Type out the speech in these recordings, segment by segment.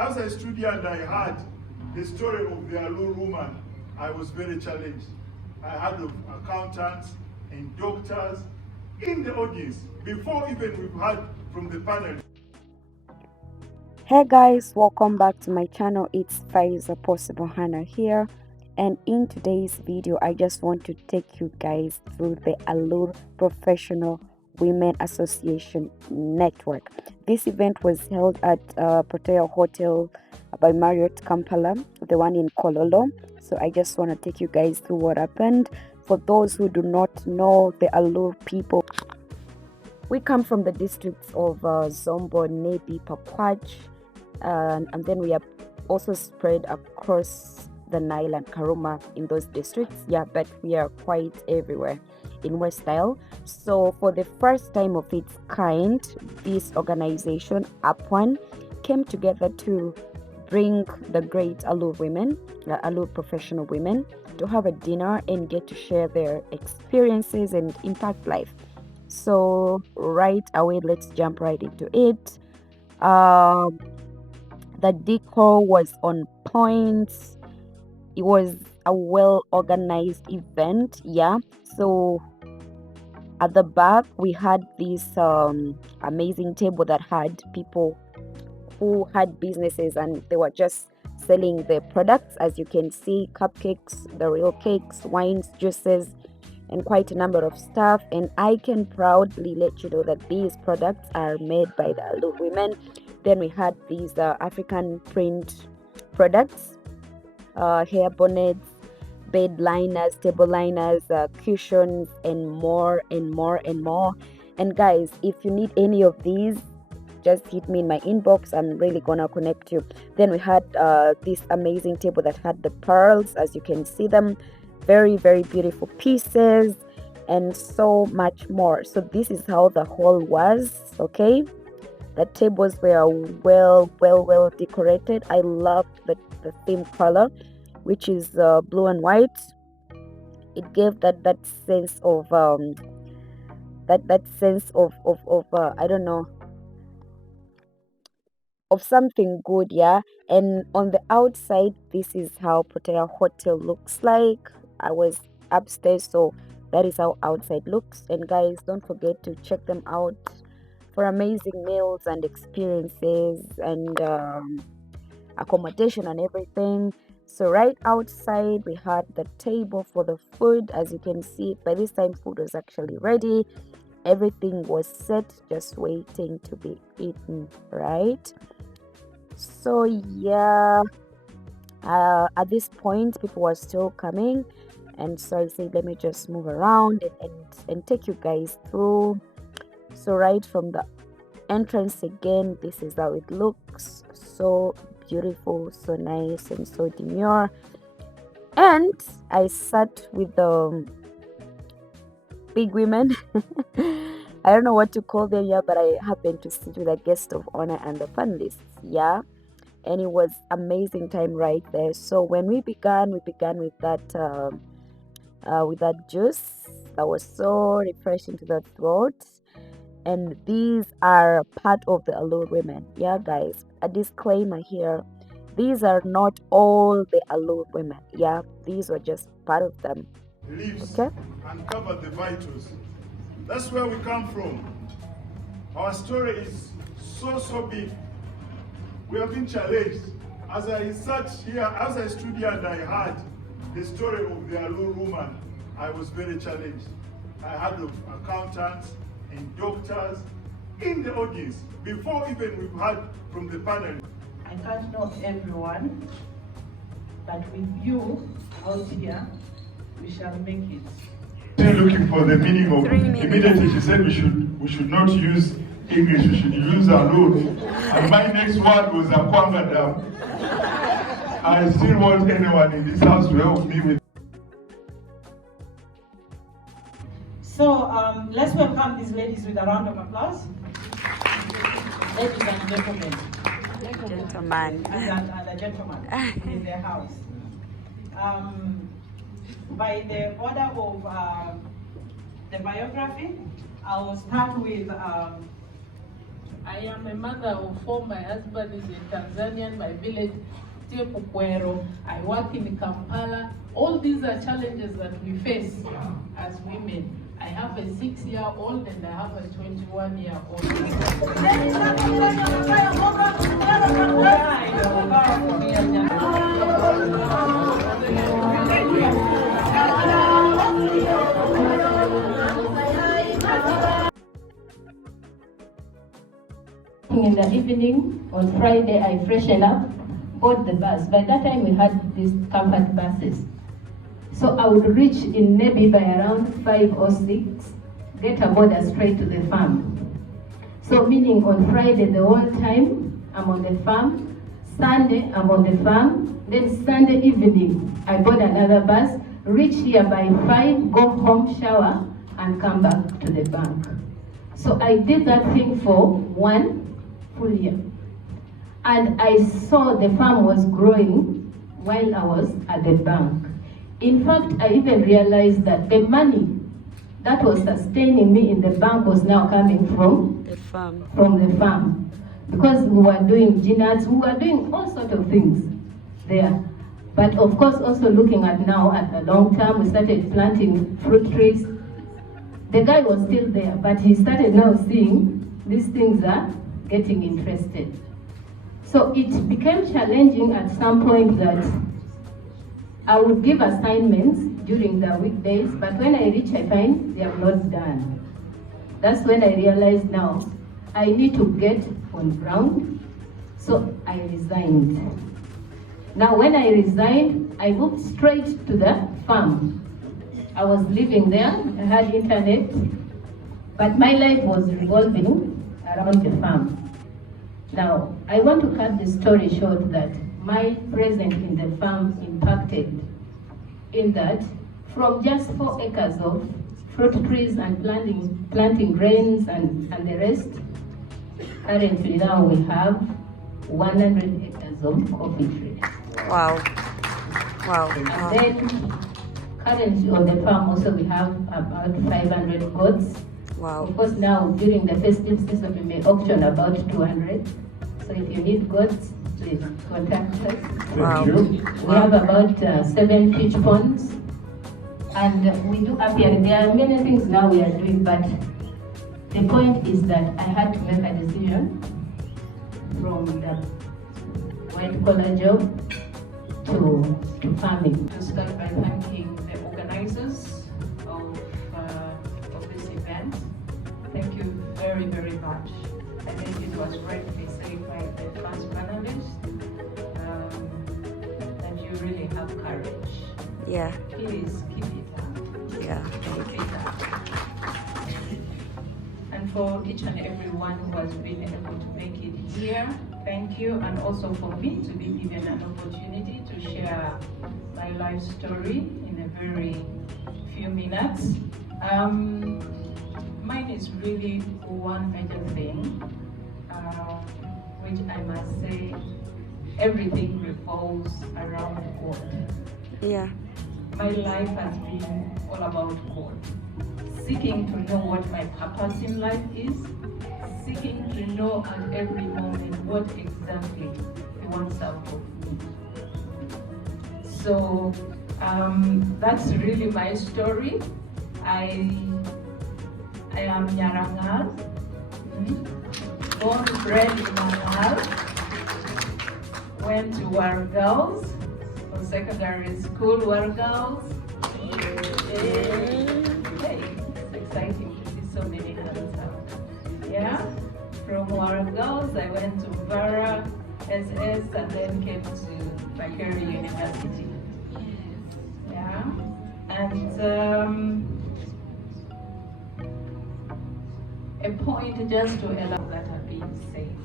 As I stood here and I heard the story of the Alur woman, I was very challenged. I had accountants and doctors in the audience before even we've heard from the panel. Hey guys, welcome back to my channel. It's Faiza Possible Hannah here, and in today's video I just want to take you guys through the Alur Professional Women Association Network. This event was held at Protea Hotel by Marriott Kampala, the one in Kololo. So I just want to take you guys through what happened. For those who do not know the Alur people, we come from the districts of Zombo, Nebi, Pakwach, and then we are also spread across the Nile and Karuma in those districts. Yeah, but we are quite everywhere in West Nile. So for the first time of its kind, this organization, UP1, came together to bring the great Alur women, Alur professional women, to have a dinner and get to share their experiences and impact life. So right away, let's jump right into it. The decor was on point. It was a well organized event. Yeah. So at the back we had this amazing table that had people who had businesses and they were just selling their products. As you can see, cupcakes, the real cakes, wines, juices, and quite a number of stuff. And I can proudly let you know that these products are made by the Alur women. Then we had these African print products, hair bonnets, bed liners, table liners, cushions, and more and more and more. And guys, if you need any of these, just hit me in my inbox. I'm really gonna connect you. Then we had this amazing table that had the pearls, as you can see them, very beautiful pieces, and so much more. So this is how the hall was. Okay, the tables were well decorated. I love the theme color, which is blue and white. It gave that sense of that sense of I don't know, of something good. Yeah. And on the outside, this is how Protea Hotel looks like. I was upstairs, so that is how outside looks. And guys, don't forget to check them out for amazing meals and experiences and accommodation and everything. So right outside we had the table for the food. As you can see, by this time food was actually ready. Everything was set, just waiting to be eaten, right? So yeah, at this point people were still coming, and so I said let me just move around and take you guys through. So right from the entrance again, this is how it looks. So beautiful, so nice, and so demure. And I sat with the big women. I don't know what to call them, yeah, but I happened to sit with a guest of honor and the panelists, yeah. And it was amazing time right there. So when we began with that juice that was so refreshing to the throat. And these are part of the Alur women. Yeah, guys, a disclaimer here. These are not all the Alur women. Yeah, these were just part of them. Leaves Okay. and cover the vitals. That's where we come from. Our story is so big. We have been challenged. As I stood here and I heard the story of the Alur woman, I was very challenged. I had accountants and doctors in the audience before even we've heard from the panel. I can't know everyone, but with you out here, we shall make it. Still looking for the meaning of. Immediately she said we should not use English, we should use Alur. And my next word was Akwanga Dam. I still want anyone in this house to help me with. So let's welcome these ladies with a round of applause. Ladies and gentlemen. Gentlemen. And a gentleman in their house. By the order of the biography, I will start with I am a mother of 4. My husband is a Tanzanian. My village, Tepukwero. I work in Kampala. All these are challenges that we face as women. I have a 6-year-old and I have a 21-year-old. In the evening on Friday, I freshened up, board the bus. By that time, we had these comfort buses. So I would reach in maybe by around 5 or 6, get aboard and straight to the farm. So meaning on Friday, the whole time, I'm on the farm. Sunday, I'm on the farm. Then Sunday evening, I board another bus, reach here by 5, go home, shower, and come back to the bank. So I did that thing for 1 full year. And I saw the farm was growing while I was at the bank. In fact, I even realized that the money that was sustaining me in the bank was now coming from The farm. Because we were doing GNATs, we were doing all sorts of things there. But of course, also looking at now at the long term, we started planting fruit trees. The guy was still there, but he started now seeing these things are getting interested. So it became challenging at some point that I would give assignments during the weekdays, but when I reach, I find they are not done. That's when I realized now I need to get on ground. So I resigned. Now when I resigned, I moved straight to the farm. I was living there, I had internet, but my life was revolving around the farm. Now, I want to cut the story short that my presence in the farm impacted in that from just 4 acres of fruit trees and planting grains and the rest, currently now we have 100 acres of coffee trees. Wow. Wow. And then currently on the farm also we have about 500 goats. Wow. Of course now during the festive season we may auction about 200. So if you need goats, please contact us. Wow. We have about 7 fish ponds. And we do apiary. There are many things now we are doing, but the point is that I had to make a decision from the white collar job to farming. To start by thanking the organizers of this event. Thank you very, very much. I think it was rightly said by the first panelist that you really have courage. Yeah. Please keep it up. Yeah. Keep it up. And for each and every one who has been able to make it here, thank you. And also for me to be given an opportunity to share my life story in a very few minutes. Mine is really one major thing, which I must say, everything revolves around God. Yeah. My life has been all about God. Seeking to know what my purpose in life is, seeking to know at every moment what exactly He wants out of me. So that's really my story. I am Nyarangal, born and bred in Nyarangal, went to War Girls, for secondary school War Girls. Hey, it's exciting to see so many hands up. Yeah, from War Girls I went to Vara SS and then came to Macquarie University. Yeah, and a point just to allow that have been said.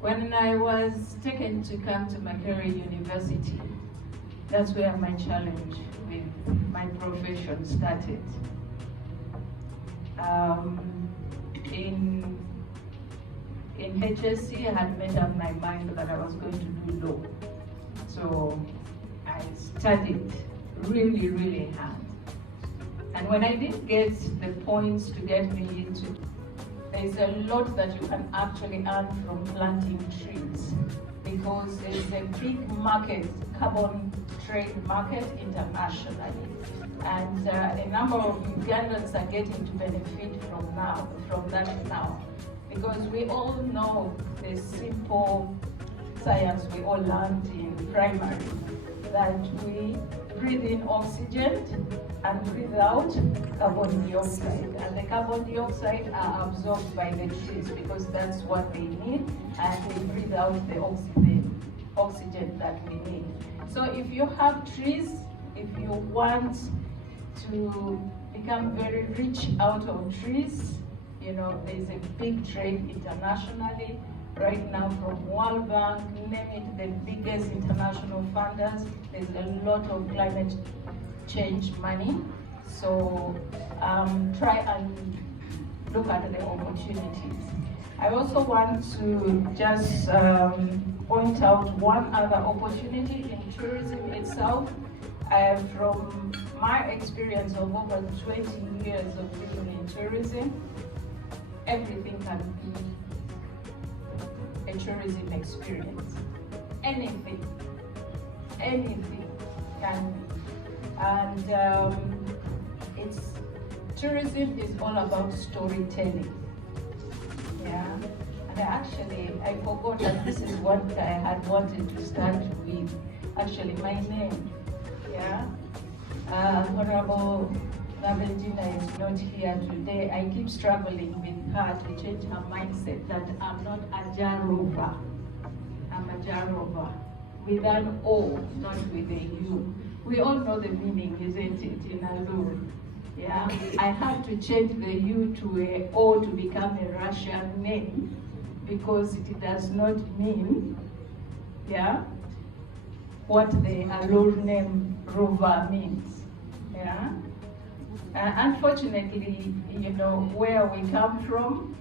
When I was taken to come to Macquarie University, that's where my challenge with my profession started. In HSC, I had made up my mind that I was going to do law. So I studied really, really hard. And when I didn't get the points to get me into there's a lot that you can actually earn from planting trees, because there's a big market, carbon trade market internationally. And a number of Ugandans are getting to benefit from that now. Because we all know the simple science we all learned in primary, that we breathe in oxygen and breathe out carbon dioxide. And the carbon dioxide are absorbed by the trees because that's what they need, and they breathe out the oxygen that we need. So if you have trees, if you want to become very rich out of trees, you know, there's a big trade internationally. Right now from World Bank, name it, the biggest international funders, there's a lot of climate change money. So try and look at the opportunities. I also want to just point out one other opportunity in tourism itself. From my experience of over 20 years of being in tourism, everything can be a tourism experience. Anything can be. And tourism is all about storytelling. Yeah. And I forgot that this is what I had wanted to start with. Actually, my name. Yeah. Honorable Nabelgina is not here today. I keep struggling with her to change her mindset that I'm not a Jarova. I'm a Jarova with an O, not with a U. We all know the meaning, isn't it, in Alur? Yeah. I had to change the U to a O to become a Russian name because it does not mean, yeah, what the Alur name Rova means. Yeah. Unfortunately, you know, where we come from,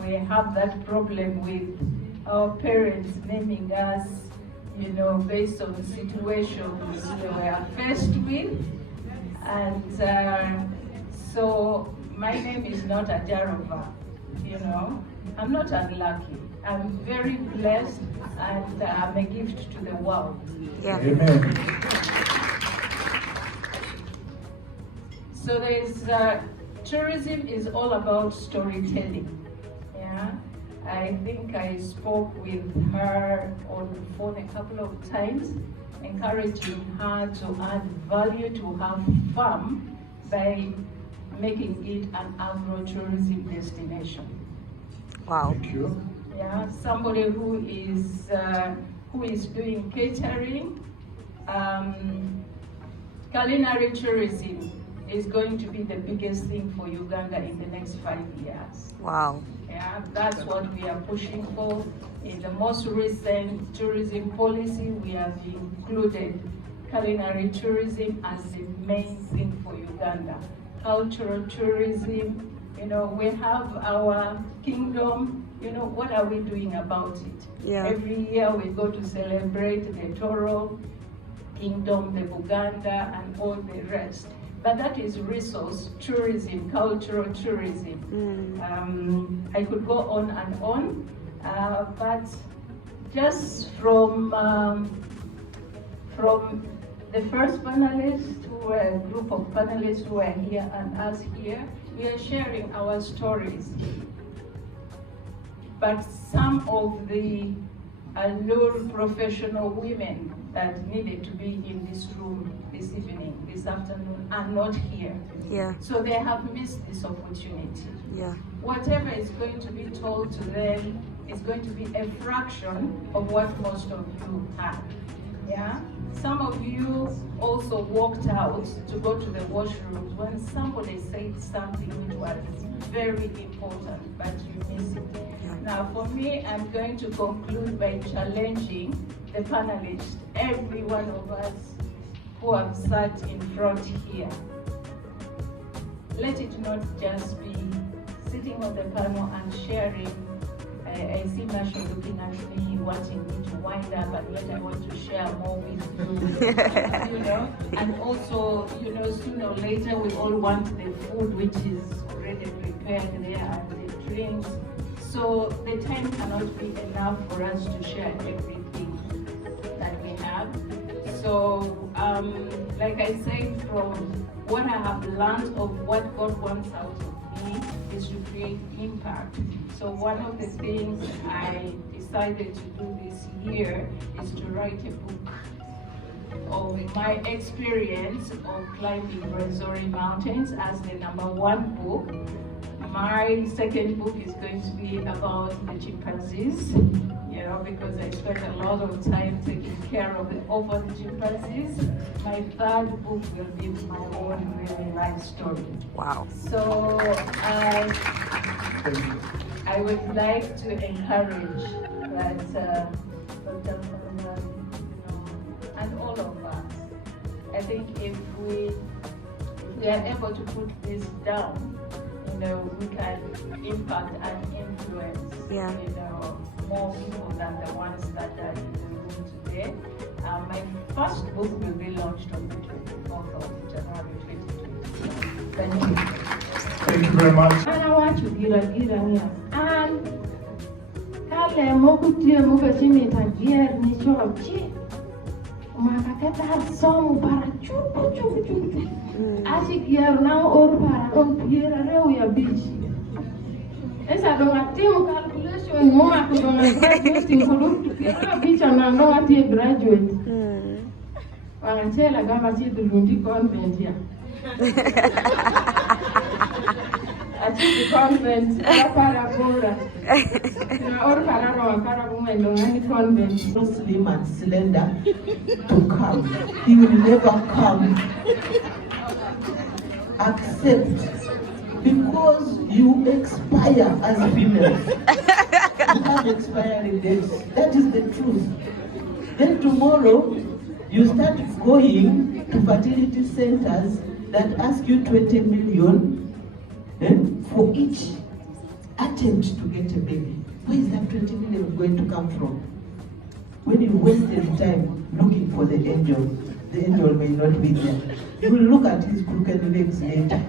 we have that problem with our parents naming us, you know, based on situations they were faced with. And so my name is not a Jarova, you know. I'm not unlucky. I'm very blessed, and I'm a gift to the world. Yeah. Amen. So there's tourism is all about storytelling. Yeah, I think I spoke with her on the phone a couple of times, encouraging her to add value to her farm by making it an agro-tourism destination. Wow. Thank you. Yeah, somebody who is doing catering, culinary tourism is going to be the biggest thing for Uganda in the next 5 years. Wow. Yeah, that's what we are pushing for. In the most recent tourism policy, we have included culinary tourism as the main thing for Uganda. Cultural tourism, you know, we have our kingdom. You know, what are we doing about it? Yeah. Every year we go to celebrate the Toro Kingdom, the Buganda, and all the rest. But that is resource tourism, cultural tourism. I could go on and on, but just from the first panelists, who were a group of panelists who are here and us here, we are sharing our stories. But some of the Alur professional women that needed to be in this room this evening, this afternoon, are not here. Yeah. So they have missed this opportunity. Yeah. Whatever is going to be told to them is going to be a fraction of what most of you have. Yeah? Some of you also walked out to go to the washrooms when somebody said something which was very important, but you missed it. Now for me, I'm going to conclude by challenging the panelists, every one of us who have sat in front here. Let it not just be sitting on the panel and sharing. I see Masha looking at me, wanting me to wind up, and yet I want to share more with you, you know. And also, you know, sooner or later we all want the food which is already prepared there and the things. So the time cannot be enough for us to share everything that we have. So, like I said, from what I have learned of what God wants out of me is to create impact. So one of the things I decided to do this year is to write a book of my experience of climbing Brazori Mountains as the #1 book. My second book is going to be about the chimpanzees, because I spent a lot of time taking care of the chimpanzees. My third book will be my own real life story. Wow. So I would like to encourage that Dr. And all of us. I think if we are able to put this down, we can impact and influence, more people than the ones that are in the room today. My first book will be launched on the 24th of January 2020. Thank you. Thank you very much. Ana wacho gira nia. An kale moko tie moko chimi tagier ni chochi. Makaketa somo para chupu. Asigier na or para on piera reu ya bichi. Esa do atimu calculation ngoma ko do graduate ko piera bicha na no ati graduate. Wanachela gama chitu lundi convent ya. Ati convent para bora. Na or para no para kumendo ngani convent. Slim and slender to come. He will never come. Accept, because you expire as females. You have expiring dates. That is the truth. Then tomorrow, you start going to fertility centers that ask you 20 million for each attempt to get a baby. Where is that 20 million going to come from? When you wasted time looking for the angel may not be there. You will look at his crooked legs later.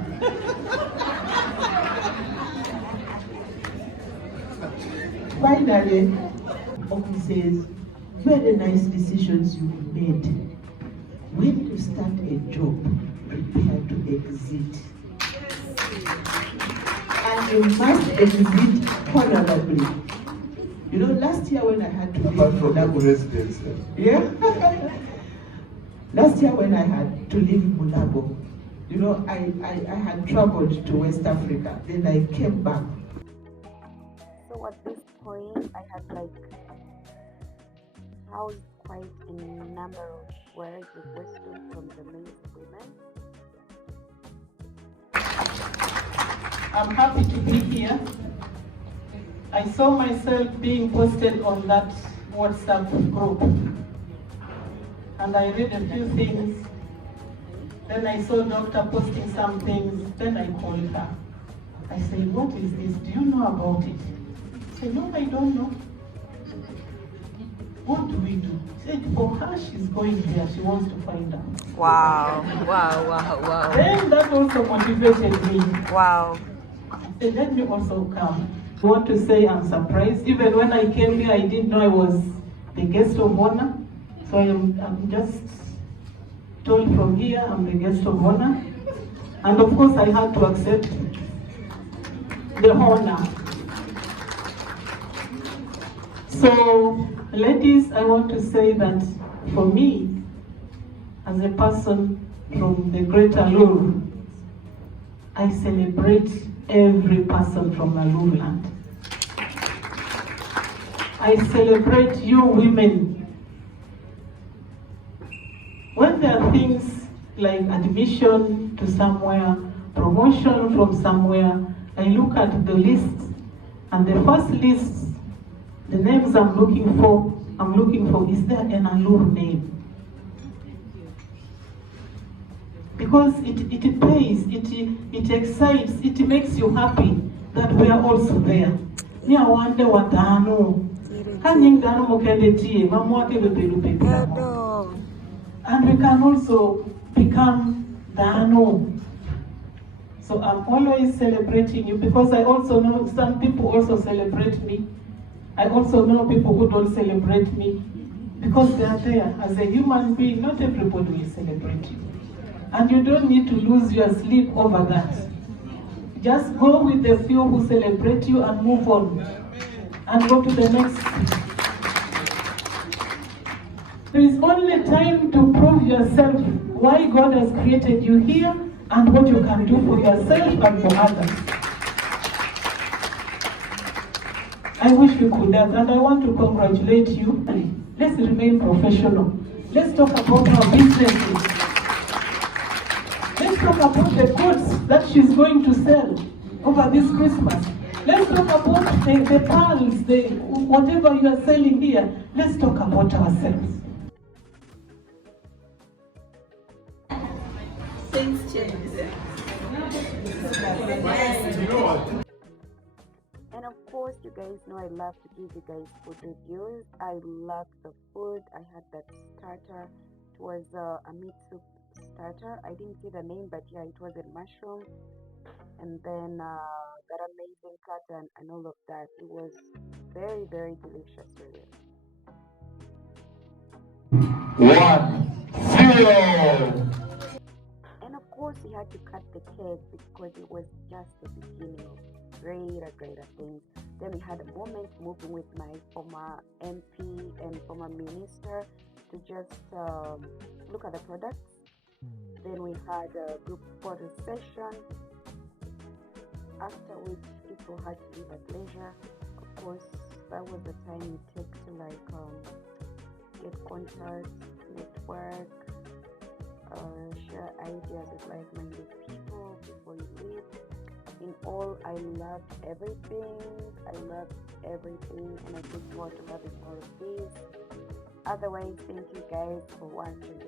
Finally, Oki says, very nice decisions you've made. When you start a job, prepare to exit. And you must exit honorably. Last year when I had to leave Mulabo residence. Yeah. Last year when I had to leave Mulabo, I had traveled to West Africa. Then I came back. So at this point, I had housed quite a number of words with wisdom from the men women. I'm happy to be here. I saw myself being posted on that WhatsApp group. And I read a few things. Then I saw Doctor posting some things. Then I called her. I said, what is this? Do you know about it? She said, no, I don't know. What do we do? She said, for her, she's going there. She wants to find out. Wow. Wow. Then that also motivated me. Wow. I said, let me also come. I want to say I'm surprised. Even when I came here, I didn't know I was the guest of honor. So I'm just told from here I'm the guest of honor. And of course I had to accept the honor. So ladies, I want to say that for me, as a person from the great Alur, I celebrate every person from Alur land. I celebrate you women. When there are things like admission to somewhere, promotion from somewhere, I look at the list, and the first list, the names I'm looking for, is there an Alur name? Because it pays, it excites, it makes you happy that we are also there. Ni awande watano. Kanying dano mokende tie, mamwake beberu. And we can also become Dano. So I'm always celebrating you because I also know some people also celebrate me. I also know people who don't celebrate me because they are there. As a human being, not everybody will celebrate you. And you don't need to lose your sleep over that. Just go with the few who celebrate you and move on and go to the next. There is only time to prove yourself why God has created you here and what you can do for yourself and for others. I wish you could have, and I want to congratulate you. Let's remain professional. Let's talk about our businesses. Let's talk about the goods that she's going to sell over this Christmas. Let's talk about the pearls, whatever you are selling here. Let's talk about ourselves. Things change. And of course, you guys know I love to give you guys food reviews. I love the food. I had that starter. It was a meat soup starter. I didn't see the name, but yeah, it was a mushroom. And then that amazing platter and all of that. It was very, very delicious, really. 1-0. And of course, we had to cut the cake because it was just the beginning of greater things. Then we had a moment moving with my former MP and former minister to just look at the products. Then we had a group photo session, after which people had to leave at leisure. Of course, that was the time you take to get contacts, network, share ideas with like-minded people before you leave. In all, I loved everything. And I look forward to having more of these. Otherwise, thank you guys for watching.